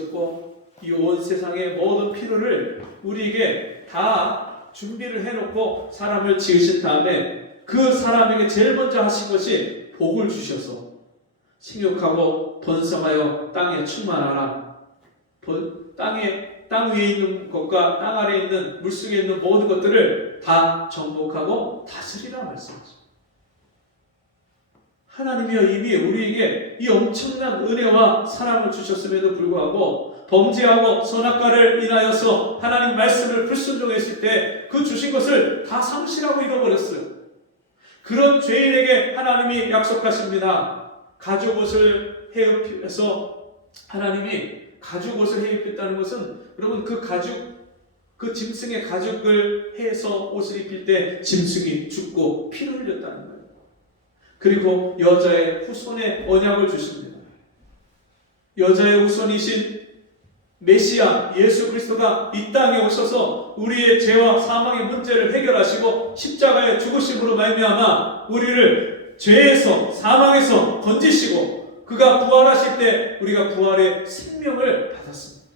계셨고 이 온 세상의 모든 필요를 우리에게 다 준비를 해놓고 사람을 지으신 다음에 그 사람에게 제일 먼저 하신 것이 복을 주셔서 생육하고 번성하여 땅에 충만하라. 땅 위에 있는 것과 땅 아래에 있는 물속에 있는 모든 것들을 다 정복하고 다스리라 말씀하죠. 하나님이여 이미 우리에게 이 엄청난 은혜와 사랑을 주셨음에도 불구하고 범죄하고 선악과를 인하여서 하나님 말씀을 불순종했을 때 그 주신 것을 다 상실하고 잃어버렸어요. 그런 죄인에게 하나님이 약속하십니다. 가죽옷을 해입혀서 하나님이 가죽옷을 해입혔다는 것은 여러분 그 짐승의 가죽을 해서 옷을 입힐 때 짐승이 죽고 피를 흘렸다는 거예요. 그리고 여자의 후손의 언약을 주십니다. 여자의 후손이신 메시아 예수 그리스도가 이 땅에 오셔서 우리의 죄와 사망의 문제를 해결하시고 십자가의 죽으심으로 말미암아 우리를 죄에서 사망에서 건지시고 그가 부활하실 때 우리가 부활의 생명을 받았습니다.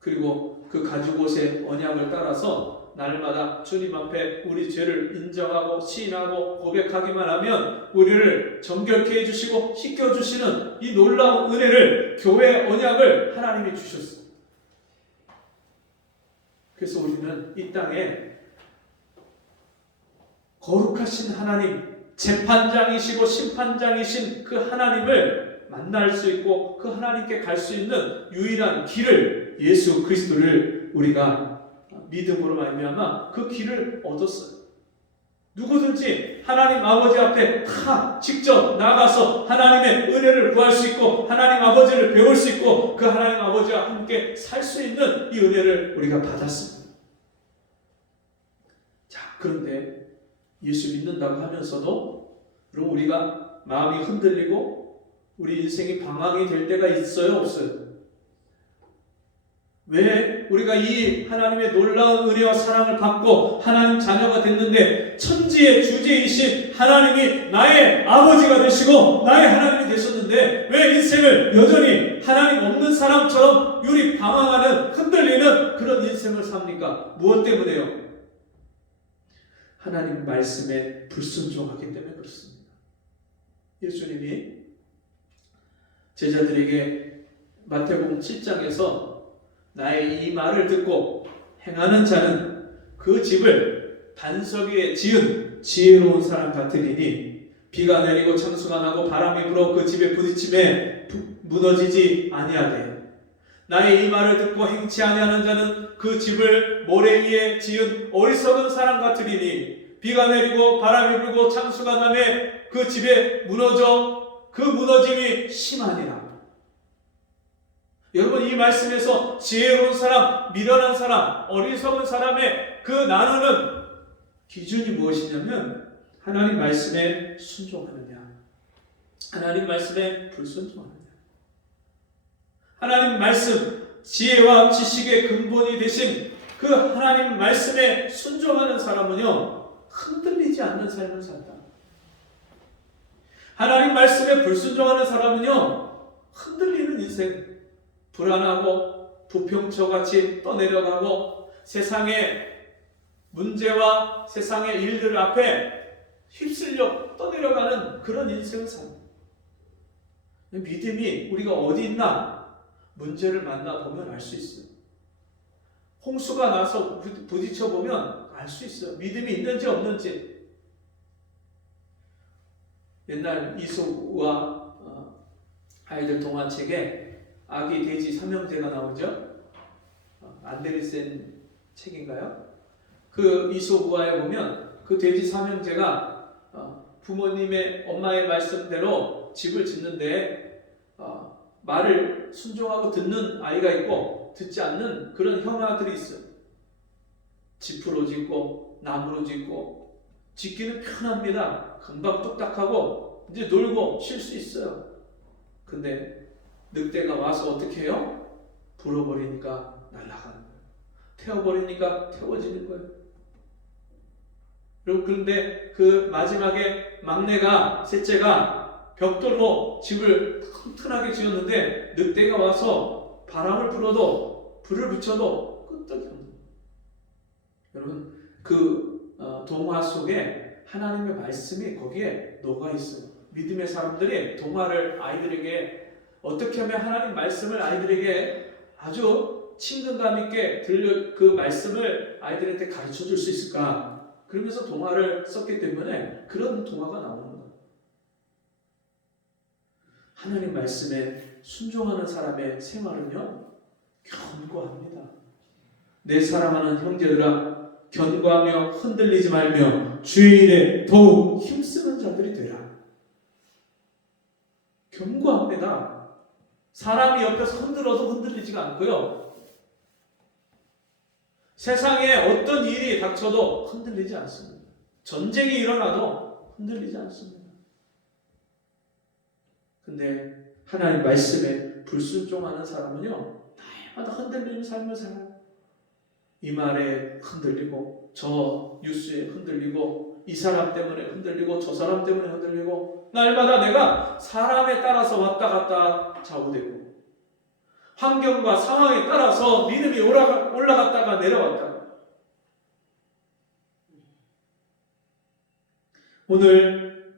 그리고 그 가죽옷의 언약을 따라서 날마다 주님 앞에 우리 죄를 인정하고 시인하고 고백하기만 하면 우리를 정결케 해주시고 씻겨주시는 이 놀라운 은혜를 교회의 언약을 하나님이 주셨어요. 그래서 우리는 이 땅에 거룩하신 하나님, 재판장이시고 심판장이신 그 하나님을 만날 수 있고 그 하나님께 갈 수 있는 유일한 길을 예수 그리스도를 우리가 믿음으로 말미암아 그 길을 얻었어요. 누구든지 하나님 아버지 앞에 다 직접 나가서 하나님의 은혜를 구할 수 있고 하나님 아버지를 배울 수 있고 그 하나님 아버지와 함께 살 수 있는 이 은혜를 우리가 받았습니다. 자, 그런데 예수 믿는다고 하면서도 그럼 우리가 마음이 흔들리고 우리 인생이 방황이 될 때가 있어요, 없어요? 왜 우리가 이 하나님의 놀라운 은혜와 사랑을 받고 하나님 자녀가 됐는데 천지의 주제이신 하나님이 나의 아버지가 되시고 나의 하나님이 되셨는데 왜 인생을 여전히 하나님 없는 사람처럼 유리 방황하는 흔들리는 그런 인생을 삽니까? 무엇 때문에요? 하나님 말씀에 불순종하기 때문에 그렇습니다. 예수님이 제자들에게 마태복음 7장에서 나의 이 말을 듣고 행하는 자는 그 집을 반석 위에 지은 지혜로운 사람 같으리니 비가 내리고 창수가 나고 바람이 불어 그 집에 부딪힘에 무너지지 아니하되 나의 이 말을 듣고 행치 아니하는 자는 그 집을 모래 위에 지은 어리석은 사람 같으리니 비가 내리고 바람이 불고 창수가 나매 그 집에 무너져 그 무너짐이 심하니라. 여러분 이 말씀에서 지혜로운 사람, 미련한 사람, 어리석은 사람의 그 나누는 기준이 무엇이냐면 하나님 말씀에 순종하느냐 하나님 말씀에 불순종하느냐 하나님 말씀, 지혜와 지식의 근본이 되신 그 하나님 말씀에 순종하는 사람은요 흔들리지 않는 삶을 산다. 하나님 말씀에 불순종하는 사람은요 흔들리는 인생, 불안하고 부평초같이 떠내려가고 세상의 문제와 세상의 일들 앞에 휩쓸려 떠내려가는 그런 인생을 삽니다. 믿음이 우리가 어디 있나 문제를 만나보면 알 수 있어요. 홍수가 나서 부딪혀보면 알 수 있어요. 믿음이 있는지 없는지. 옛날 이소와 아이들 동화책에 아기 돼지 삼형제가 나오죠. 안데르센 책인가요? 그 이솝우화에 보면 그 돼지 삼형제가 부모님의 엄마의 말씀대로 집을 짓는데 말을 순종하고 듣는 아이가 있고 듣지 않는 그런 형아들이 있어요. 짚으로 짓고 나무로 짓고 짓기는 편합니다. 금방 뚝딱하고 이제 놀고 쉴 수 있어요. 근데 늑대가 와서 어떻게 해요? 불어버리니까 날아가는 거예요. 태워버리니까 태워지는 거예요. 그런데 그 마지막에 막내가 셋째가 벽돌로 집을 튼튼하게 지었는데 늑대가 와서 바람을 불어도 불을 붙여도 끄떡이 없는. 여러분 그 동화 속에 하나님의 말씀이 거기에 녹아 있어요. 믿음의 사람들이 동화를 아이들에게 어떻게 하면 하나님 말씀을 아이들에게 아주 친근감 있게 그 말씀을 아이들한테 가르쳐 줄 수 있을까? 그러면서 동화를 썼기 때문에 그런 동화가 나오는 거예요. 하나님 말씀에 순종하는 사람의 생활은요, 견고합니다. 내 사랑하는 형제들아, 견고하며 흔들리지 말며 주의 일에 더욱 힘쓰는 자들이 되라. 견고합니다. 사람이 옆에서 흔들어도 흔들리지가 않고요. 세상에 어떤 일이 닥쳐도 흔들리지 않습니다. 전쟁이 일어나도 흔들리지 않습니다. 근데 하나님 말씀에 불순종하는 사람은요, 날마다 흔들리는 삶을 살아요. 이 말에 흔들리고 저 뉴스에 흔들리고 이 사람 때문에 흔들리고 저 사람 때문에 흔들리고 날마다 내가 사람에 따라서 왔다 갔다 좌우되고 환경과 상황에 따라서 믿음이 올라갔다가 내려왔다가. 오늘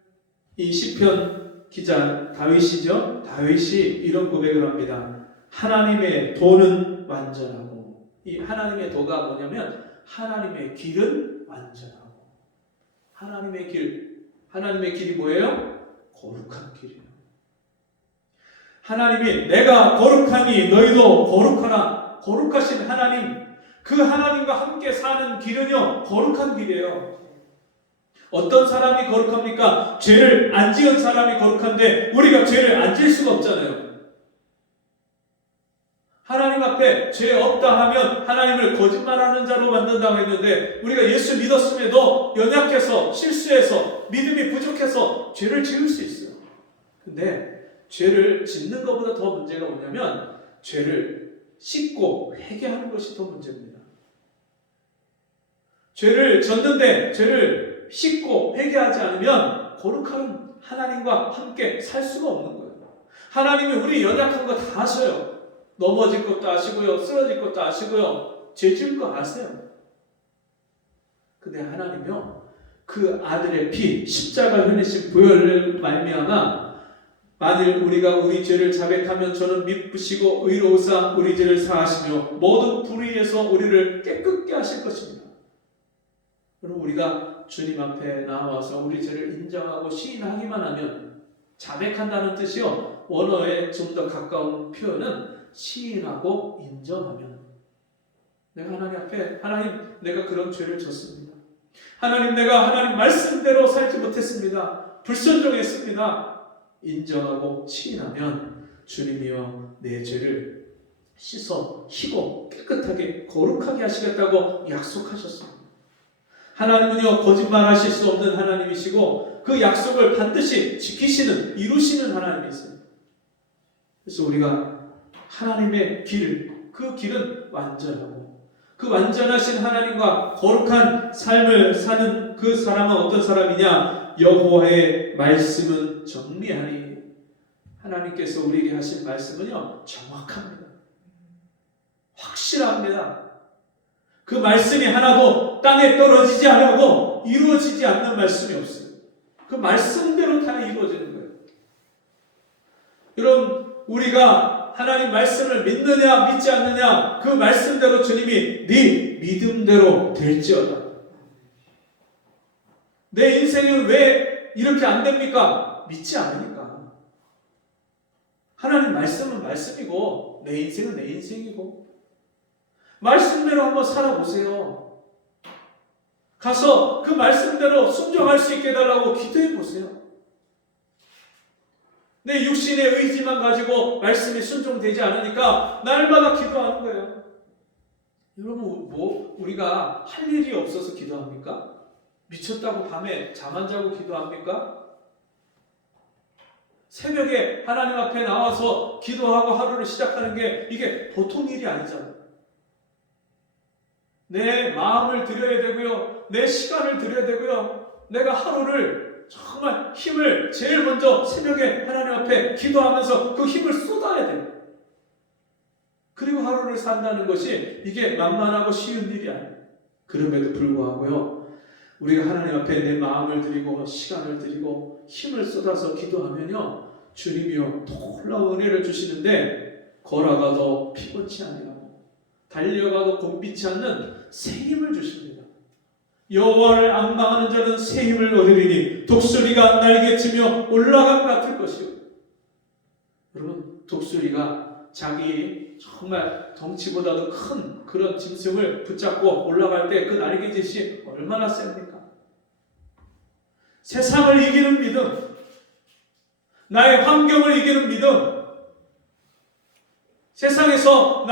이 시편 기자 다윗이죠. 다윗이 이런 고백을 합니다. 하나님의 도는 완전하고, 이 하나님의 도가 뭐냐면 하나님의 길은 완전하고. 하나님의 길이 뭐예요? 거룩한 길이에요. 하나님이 내가 거룩하니 너희도 거룩하라. 거룩하신 하나님, 그 하나님과 함께 사는 길은요, 거룩한 길이에요. 어떤 사람이 거룩합니까? 죄를 안 지은 사람이 거룩한데 우리가 죄를 안 지을 수가 없잖아요. 하나님 앞에 죄 없다 하면 하나님을 거짓말하는 자로 만든다고 했는데, 우리가 예수 믿었음에도 연약해서 실수해서 믿음이 부족해서 죄를 지을 수 있어요. 근데 죄를 짓는 것보다 더 문제가 뭐냐면 죄를 씻고 회개하는 것이 더 문제입니다. 죄를 졌는데 죄를 씻고 회개하지 않으면 거룩한 하나님과 함께 살 수가 없는 거예요. 하나님이 우리 연약한 거 다 아셔요. 넘어질 것도 아시고요, 쓰러질 것도 아시고요, 죄 지을 거 아세요. 근데 하나님이요, 그 아들의 피, 십자가 흘리신 보혈을 말미암아 만일 우리가 우리 죄를 자백하면 저는 미쁘시고 의로우사 우리 죄를 사하시며 모든 불의에서 우리를 깨끗게 하실 것입니다. 그럼 우리가 주님 앞에 나와서 우리 죄를 인정하고 시인하기만 하면, 자백한다는 뜻이요, 원어에 좀 더 가까운 표현은 시인하고 인정하면, 내가 하나님 앞에, 하나님 내가 그런 죄를 졌습니다. 하나님 내가 하나님 말씀대로 살지 못했습니다. 불순종했습니다. 인정하고 시인하면 주님이여 내 죄를 씻어 희고 깨끗하게 거룩하게 하시겠다고 약속하셨습니다. 하나님은요, 거짓말하실 수 없는 하나님이시고 그 약속을 반드시 지키시는, 이루시는 하나님이세요. 그래서 우리가 하나님의 길, 그 길은 완전하고 그 완전하신 하나님과 거룩한 삶을 사는 그 사람은 어떤 사람이냐? 여호와의 말씀은 정리하니. 하나님께서 우리에게 하신 말씀은요, 정확합니다. 확실합니다. 그 말씀이 하나도 땅에 떨어지지 않고 이루어지지 않는 말씀이 없어요. 그 말씀대로 다 이루어지는 거예요. 여러분, 우리가 하나님 말씀을 믿느냐 믿지 않느냐, 그 말씀대로 주님이 네 믿음대로 될지어다. 내 인생은 왜 이렇게 안 됩니까? 믿지 않으니까. 하나님 말씀은 말씀이고 내 인생은 내 인생이고, 말씀대로 한번 살아보세요. 가서 그 말씀대로 순종할 수 있게 해달라고 기도해 보세요. 내 육신의 의지만 가지고 말씀이 순종되지 않으니까 날마다 기도하는 거예요. 여러분, 우리가 할 일이 없어서 기도합니까? 미쳤다고 밤에 잠 안 자고 기도합니까? 새벽에 하나님 앞에 나와서 기도하고 하루를 시작하는 게 이게 보통 일이 아니잖아요. 내 마음을 드려야 되고요, 내 시간을 드려야 되고요, 내가 하루를 정말 힘을 제일 먼저 새벽에 하나님 앞에 기도하면서 그 힘을 쏟아야 돼요. 그리고 하루를 산다는 것이 이게 만만하고 쉬운 일이 아니에요. 그럼에도 불구하고요, 우리가 하나님 앞에 내 마음을 드리고 시간을 드리고 힘을 쏟아서 기도하면요, 주님이요 놀라운 은혜를 주시는데, 걸어가도 피곤치 아니하고 달려가도 곤비치 않는 새 힘을 주십니다. 여호와를 앙망하는 자는 새 힘을 얻으리니 독수리가 날개치며 올라감 같을 것이요. 여러분, 독수리가 자기 정말 덩치보다도 큰 그런 짐승을 붙잡고 올라갈 때 그 날개짓이 얼마나 셉니까? 세상을 이기는 믿음, 나의 환경을 이기는 믿음, 세상에서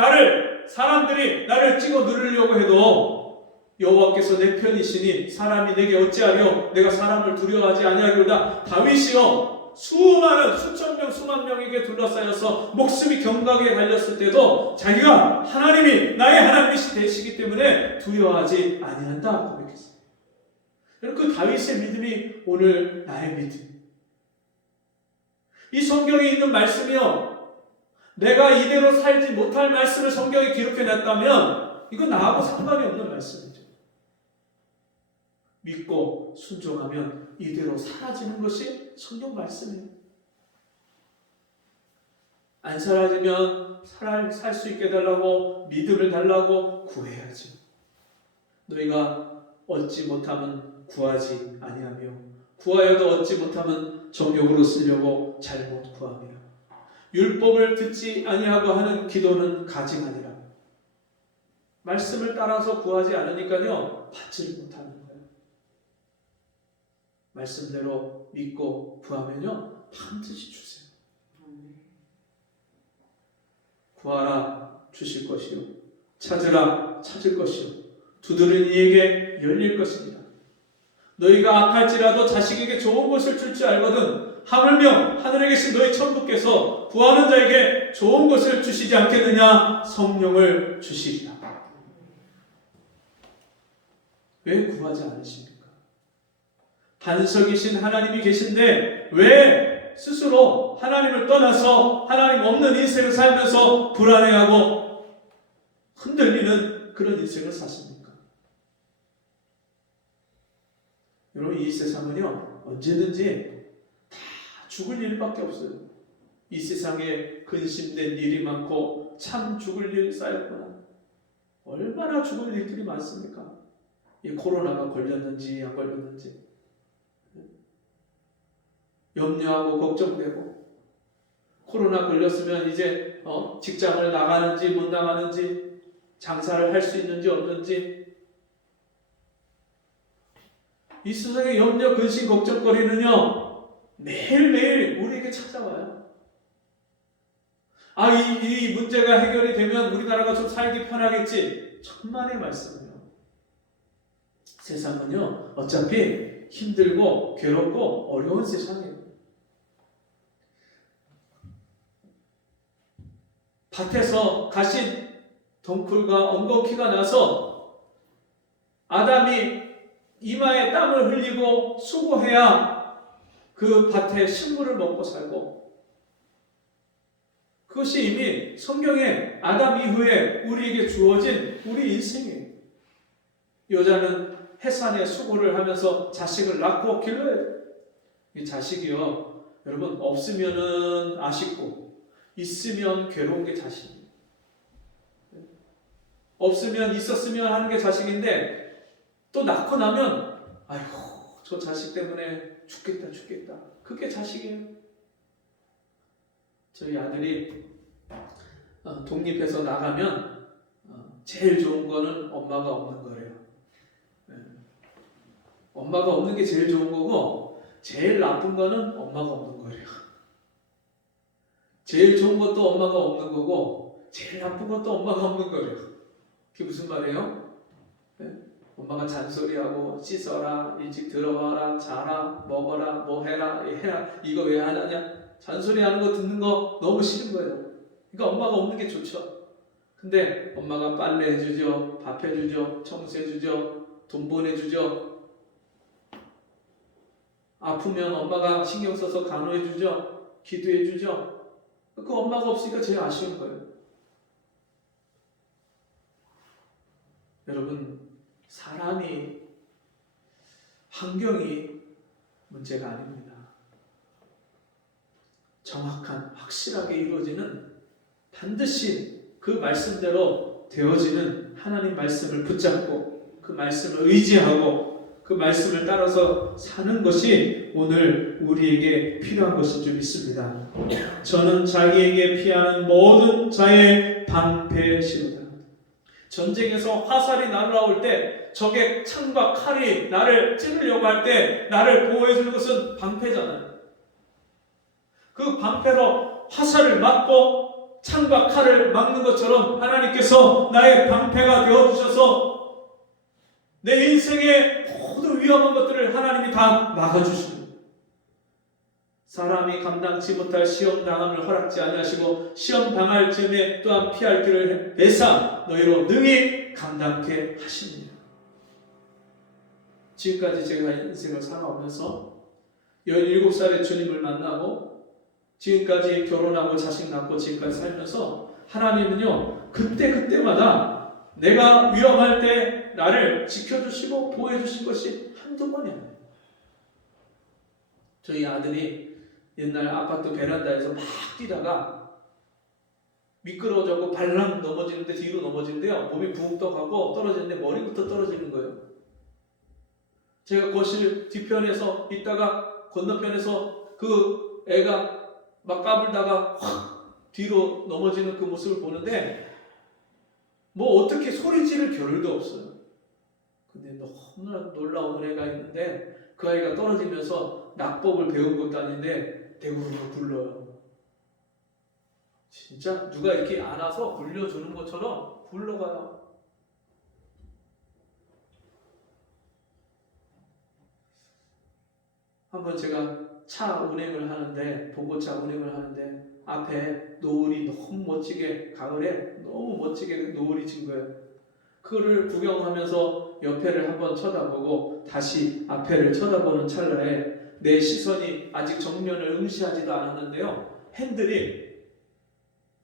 사람들이 나를 찍어 누르려고 해도 여호와께서 내 편이시니 사람이 내게 어찌하려, 내가 사람을 두려워하지 아니하리로다. 다윗이요 수많은 수천 명 수만 명에게 둘러싸여서 목숨이 경각에 달렸을 때도 자기가 하나님이 나의 하나님이시 되시기 때문에 두려워하지 아니한다 고백했어요. 그 다윗의 믿음이 오늘 나의 믿음. 이 성경에 있는 말씀이요, 내가 이대로 살지 못할 말씀을 성경에 기록해놨다면 이건 나하고 상관이 없는 말씀이죠. 믿고 순종하면 이대로 사라지는 것이 성경 말씀이에요. 안 사라지면 살 수 있게 달라고, 믿음을 달라고 구해야지. 너희가 얻지 못하면 구하지 아니하며 구하여도 얻지 못하면 정욕으로 쓰려고 잘못 구함이라. 율법을 듣지 아니하고 하는 기도는 가증하니라. 말씀을 따라서 구하지 않으니까요 받지 못하는 거예요. 말씀대로 믿고 구하면요 반드시 주세요. 구하라 주실 것이요, 찾으라 찾을 것이요, 두드리는 이에게 열릴 것입니다. 너희가 악할지라도 자식에게 좋은 것을 줄 줄 알거든 하물며 하늘에 계신 너희 천부께서 구하는 자에게 좋은 것을 주시지 않겠느냐. 성령을 주시리라. 왜 구하지 않으십니까? 반석이신 하나님이 계신데 왜 스스로 하나님을 떠나서 하나님 없는 인생을 살면서 불안해하고 흔들리는 그런 인생을 사십니까? 여러분, 이 세상은요 언제든지 다 죽을 일밖에 없어요. 이 세상에 근심된 일이 많고 참 죽을 일 쌓였구나. 얼마나 죽을 일들이 많습니까? 이 코로나가 걸렸는지 안 걸렸는지 염려하고 걱정되고, 코로나 걸렸으면 이제 직장을 나가는지 못 나가는지, 장사를 할 수 있는지 없는지, 이 세상의 염려, 근심, 걱정거리는요 매일매일 우리에게 찾아와요. 이 문제가 해결이 되면 우리나라가 좀 살기 편하겠지. 천만의 말씀이에요. 세상은요 어차피 힘들고 괴롭고 어려운 세상이에요. 밭에서 가신 덩쿨과 엉겅퀴가 나서 아담이 이마에 땀을 흘리고 수고해야 그 밭에 식물을 먹고 살고, 그것이 이미 성경에 아담 이후에 우리에게 주어진 우리 인생이에요. 여자는 해산에 수고를 하면서 자식을 낳고 길러야 돼요. 이 자식이요 여러분 없으면은 아쉽고 있으면 괴로운 게 자식이에요. 없으면 있었으면 하는 게 자식인데 또 낳고 나면 아이고 저 자식 때문에 죽겠다 그게 자식이에요. 저희 아들이 독립해서 나가면 제일 좋은 거는 엄마가 없는 거래요. 엄마가 없는 게 제일 좋은 거고 제일 나쁜 거는 엄마가 없는 거래요. 제일 좋은 것도 엄마가 없는 거고 제일 나쁜 것도 엄마가 없는 거래요. 그게 무슨 말이에요? 네? 엄마가 잔소리하고 씻어라, 일찍 들어와라, 자라, 먹어라, 뭐 해라, 이거 왜 안 하냐? 잔소리하는 거 듣는 거 너무 싫은 거예요. 그러니까 엄마가 없는 게 좋죠. 근데 엄마가 빨래 해주죠, 밥 해주죠, 청소해주죠, 돈 보내주죠. 아프면 엄마가 신경 써서 간호해 주죠. 기도해 주죠. 그 엄마가 없으니까 제일 아쉬운 거예요. 여러분, 사람이, 환경이 문제가 아닙니다. 정확한, 확실하게 이루어지는, 반드시 그 말씀대로 되어지는 하나님 말씀을 붙잡고 그 말씀을 의지하고 그 말씀을 따라서 사는 것이 오늘 우리에게 필요한 것인 줄 믿습니다. 저는 자기에게 피하는 모든 자의 방패시로다. 전쟁에서 화살이 날아올 때, 적의 창과 칼이 나를 찌르려고 할 때 나를 보호해 주는 것은 방패잖아요. 그 방패로 화살을 막고 창과 칼을 막는 것처럼 하나님께서 나의 방패가 되어주셔서 내 인생의 모든 위험한 것들을 하나님이 다 막아주십니다. 사람이 감당치 못할 시험 당함을 허락지 아니하시고 시험 당할 즈음에 또한 피할 길을 내사 너희로 능히 감당케 하십니다. 지금까지 제가 인생을 살아오면서 17살에 주님을 만나고 지금까지 결혼하고 자식 낳고 지금까지 살면서 하나님은요, 그때마다 내가 위험할 때 나를 지켜주시고 보호해주신 것이 한두 번이 아니에요. 저희 아들이 옛날 아파트 베란다에서 막 뛰다가 미끄러워져서 발랑 넘어지는데, 뒤로 넘어지는데요, 몸이 부욱 떠가고 떨어지는데 머리부터 떨어지는 거예요. 제가 거실 뒤편에서 있다가 건너편에서 그 애가 막 까불다가 확 뒤로 넘어지는 그 모습을 보는데 뭐 어떻게 소리 지를 겨를도 없어요. 근데 너무나 놀라운 은혜가 있는데 그 아이가 떨어지면서 낙법을 배운 것도 아닌데 대구르르 굴러요. 진짜 누가 이렇게 안아서 굴려주는 것처럼 굴러가요. 한번 제가 차 운행을 하는데, 봉고차 운행을 하는데 앞에 노을이 너무 멋지게, 가을에 너무 멋지게 노을이 진 거예요. 그거를 구경하면서 옆에를 한번 쳐다보고 다시 앞에를 쳐다보는 찰나에 내 시선이 아직 정면을 응시하지도 않았는데요, 핸들이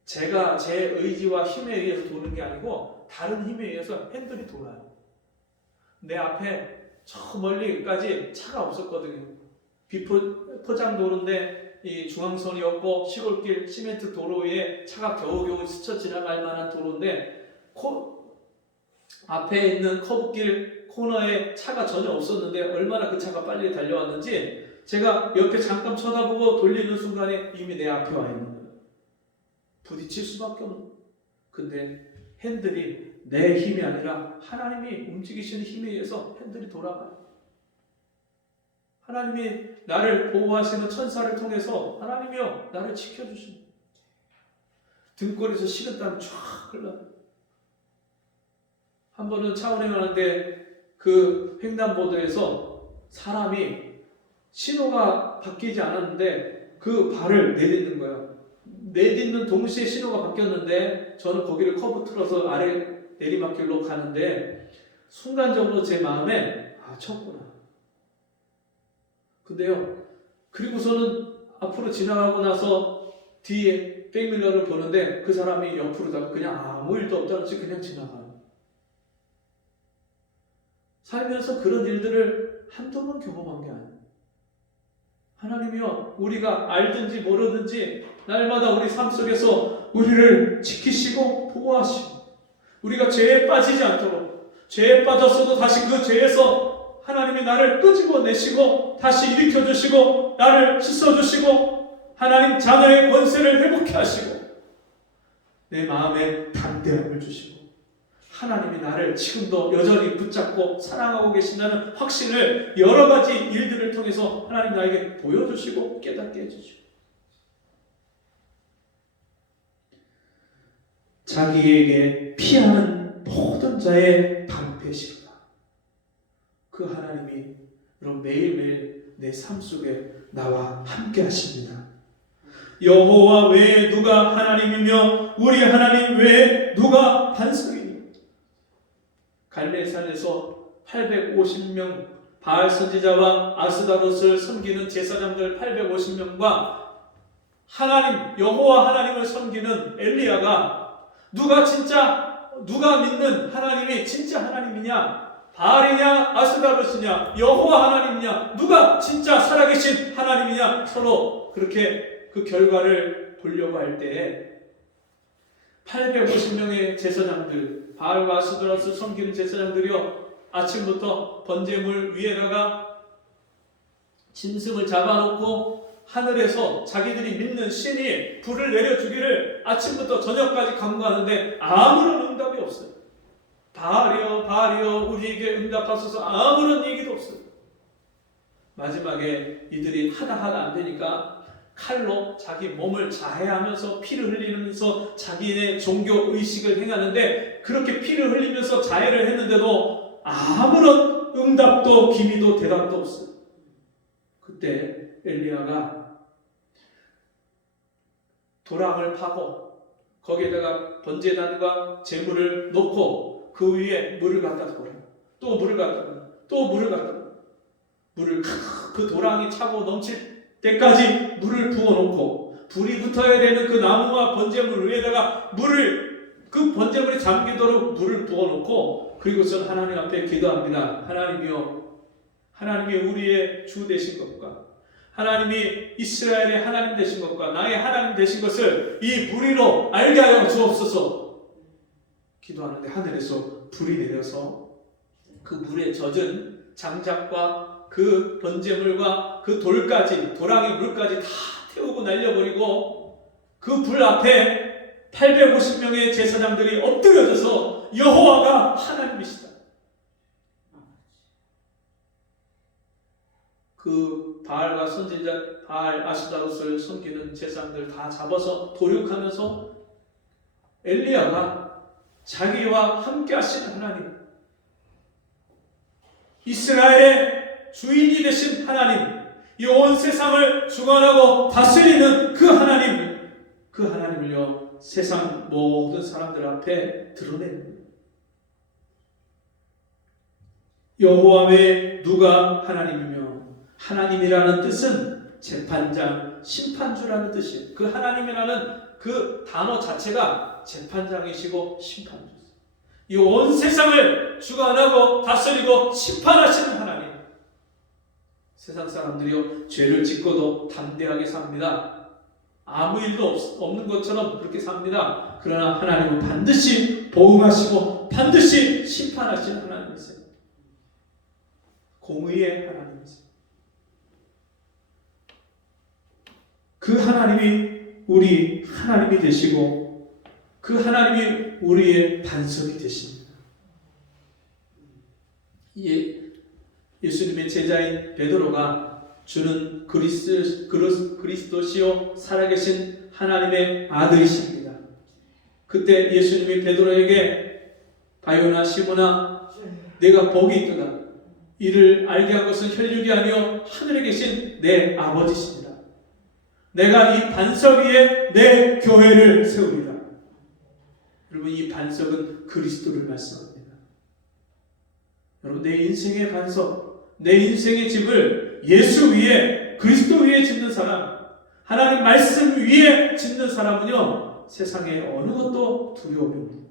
제가 제 의지와 힘에 의해서 도는 게 아니고 다른 힘에 의해서 핸들이 돌아요. 내 앞에 저 멀리까지 차가 없었거든요. 비포장도로인데 이 중앙선이 없고 시골길 시멘트 도로 위에 차가 겨우겨우 스쳐 지나갈 만한 도로인데 앞에 있는 커브길 코너에 차가 전혀 없었는데 얼마나 그 차가 빨리 달려왔는지 제가 옆에 잠깐 쳐다보고 돌리는 순간에 이미 내 앞에 와 있는 거예요. 부딪힐 수밖에 없는. 근데 핸들이 내 힘이 아니라 하나님이 움직이시는 힘에 의해서 핸들이 돌아가요. 하나님이 나를 보호하시는 천사를 통해서 하나님이요 나를 지켜주십니다. 등골에서 식은땀이 쫙 흘러요. 한 번은 차 운행하는데 그 횡단보도에서 사람이 신호가 바뀌지 않았는데 그 발을 내딛는 거예요. 내딛는 동시에 신호가 바뀌었는데 저는 거기를 커브 틀어서 아래 내리막길로 가는데 순간적으로 제 마음에 쳤구나. 근데요, 그리고서는 앞으로 지나가고 나서 뒤에 백밀러를 보는데 그 사람이 옆으로다가 그냥 아무 일도 없다는 듯이 그냥 지나가요. 살면서 그런 일들을 한두 번 경험한 게 아니에요. 하나님이요, 우리가 알든지 모르든지 날마다 우리 삶 속에서 우리를 지키시고 보호하시고 우리가 죄에 빠지지 않도록, 죄에 빠졌어도 다시 그 죄에서 하나님이 나를 끄집어내시고 다시 일으켜주시고 나를 씻어주시고 하나님 자녀의 권세를 회복케 하시고 내 마음에 담대함을 주시고 하나님이 나를 지금도 여전히 붙잡고 사랑하고 계신다는 확신을 여러 가지 일들을 통해서 하나님 나에게 보여주시고 깨닫게 해주시고 자기에게 피하는 모든 자의 방패시로다. 그 하나님이 여러분 매일매일 내 삶 속에 나와 함께 하십니다. 여호와 외에 누가 하나님이며 우리 하나님 외에 누가 반석이니? 갈멜산에서 850명 바알 선지자와 아스다롯을 섬기는 제사장들 850명과 하나님 여호와 하나님을 섬기는 엘리야가 누가 믿는 하나님이 진짜 하나님이냐, 바알이냐 아스다롯이냐 여호와 하나님이냐, 누가 진짜 살아계신 하나님이냐, 서로 그렇게 그 결과를 보려고 할 때에 850명의 제사장들, 바알과 아스다롯을 섬기는 제사장들이요, 아침부터 번제물 위에다가 짐승을 잡아놓고 하늘에서 자기들이 믿는 신이 불을 내려주기를 아침부터 저녁까지 간구하는데 아무런 응답이 없어요. 바알이여 우리에게 응답하소서. 아무런 얘기도 없어요. 마지막에 이들이 하다 안 되니까 칼로 자기 몸을 자해하면서 피를 흘리면서 자기네 종교 의식을 행하는데, 그렇게 피를 흘리면서 자해를 했는데도 아무런 응답도 기미도 대답도 없어요. 그때 엘리야가 도랑을 파고 거기에다가 번제단과 제물을 놓고 그 위에 물을 갖다 버려. 또 물을 갖다 버려. 또 물을 갖다 버려. 물을 그 도랑이 차고 넘칠 때까지 물을 부어놓고, 불이 붙어야 되는 그 나무와 번제물 위에다가 그 번제물이 잠기도록 물을 부어놓고, 그리고선 하나님 앞에 기도합니다. 하나님이 우리의 주 되신 것과 하나님이 이스라엘의 하나님 되신 것과 나의 하나님 되신 것을 이 무리로 알게 하여 주옵소서. 기도하는데 하늘에서 불이 내려서 그 물에 젖은 장작과 그 번제물과 그 도랑의 물까지 다 태우고 날려버리고, 그 불 앞에 850명의 제사장들이 엎드려져서 여호와가 하나님이시다. 그 바알과 선지자 바알 아스다롯을 섬기는 제사장들 다 잡아서 도륙하면서 엘리야가 자기와 함께 하시는 하나님, 이스라엘의 주인이 되신 하나님, 이 온 세상을 주관하고 다스리는 그 하나님을요 세상 모든 사람들 앞에 드러냅니다. 여호와 외에 누가 하나님이며, 하나님이라는 뜻은 재판장, 심판주라는 뜻이에요. 그 하나님이라는 그 단어 자체가 재판장이시고 심판주세요. 이 온 세상을 주관하고 다스리고 심판하시는 하나님. 세상 사람들이요 죄를 짓고도 담대하게 삽니다. 아무 일도 없는 것처럼 그렇게 삽니다. 그러나 하나님은 반드시 보응하시고 반드시 심판하시는 하나님이세요. 공의의 하나님이세요. 그 하나님이 우리 하나님이 되시고 그 하나님이 우리의 반석이 되십니다. 예수님의 제자인 베드로가 주는 그리스도시요 살아계신 하나님의 아들이십니다. 그때 예수님이 베드로에게 바요나 시몬아 내가 복이 있도다. 이를 알게 한 것은 혈육이 아니요 하늘에 계신 내 아버지십니다. 내가 이 반석 위에 내 교회를 세웁니다. 여러분, 이 반석은 그리스도를 말씀합니다. 여러분, 내 인생의 반석, 내 인생의 집을 예수 위에, 그리스도 위에 짓는 사람, 하나님 말씀 위에 짓는 사람은요 세상에 어느 것도 두려움이 없습니다.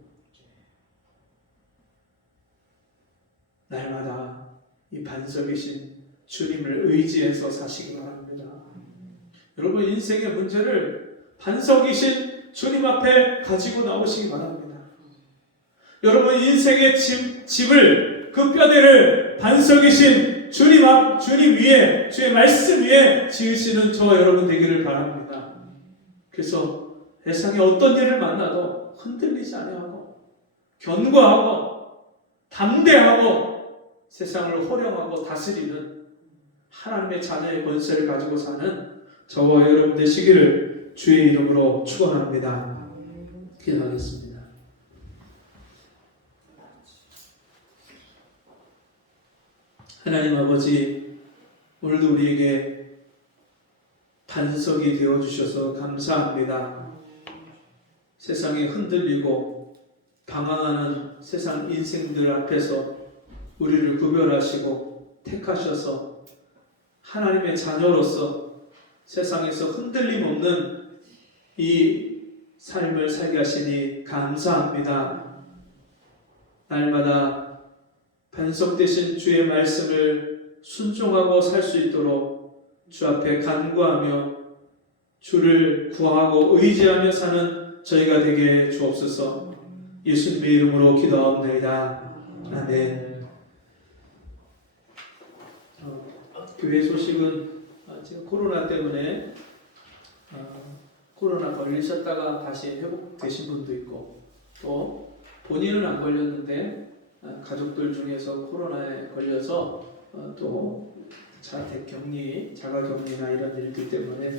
날마다 이 반석이신 주님을 의지해서 사시기 바랍니다. 여러분, 인생의 문제를 반석이신 주님 앞에 가지고 나오시기 바랍니다. 여러분, 인생의 집을, 그 뼈대를 반석이신 주님 위에, 주의 말씀 위에 지으시는 저와 여러분 되기를 바랍니다. 그래서 세상에 어떤 일을 만나도 흔들리지 아니하고 견고하고 담대하고 세상을 호령하고 다스리는 하나님의 자녀의 권세를 가지고 사는 저와 여러분 되시기를 주의 이름으로 축원합니다. 기도하겠습니다. 하나님 아버지, 오늘도 우리에게 반석이 되어주셔서 감사합니다. 세상에 흔들리고 방황하는 세상 인생들 앞에서 우리를 구별하시고 택하셔서 하나님의 자녀로서 세상에서 흔들림 없는 이 삶을 살게 하시니 감사합니다. 날마다 반석되신 주의 말씀을 순종하고 살 수 있도록 주 앞에 간구하며 주를 구하고 의지하며 사는 저희가 되게 주옵소서. 예수님의 이름으로 기도하옵나이다. 아멘. 교회 소식은 지금 코로나 때문에 코로나 걸리셨다가 다시 회복되신 분도 있고, 또 본인은 안 걸렸는데 가족들 중에서 코로나에 걸려서 또 자가격리나 이런 일들 때문에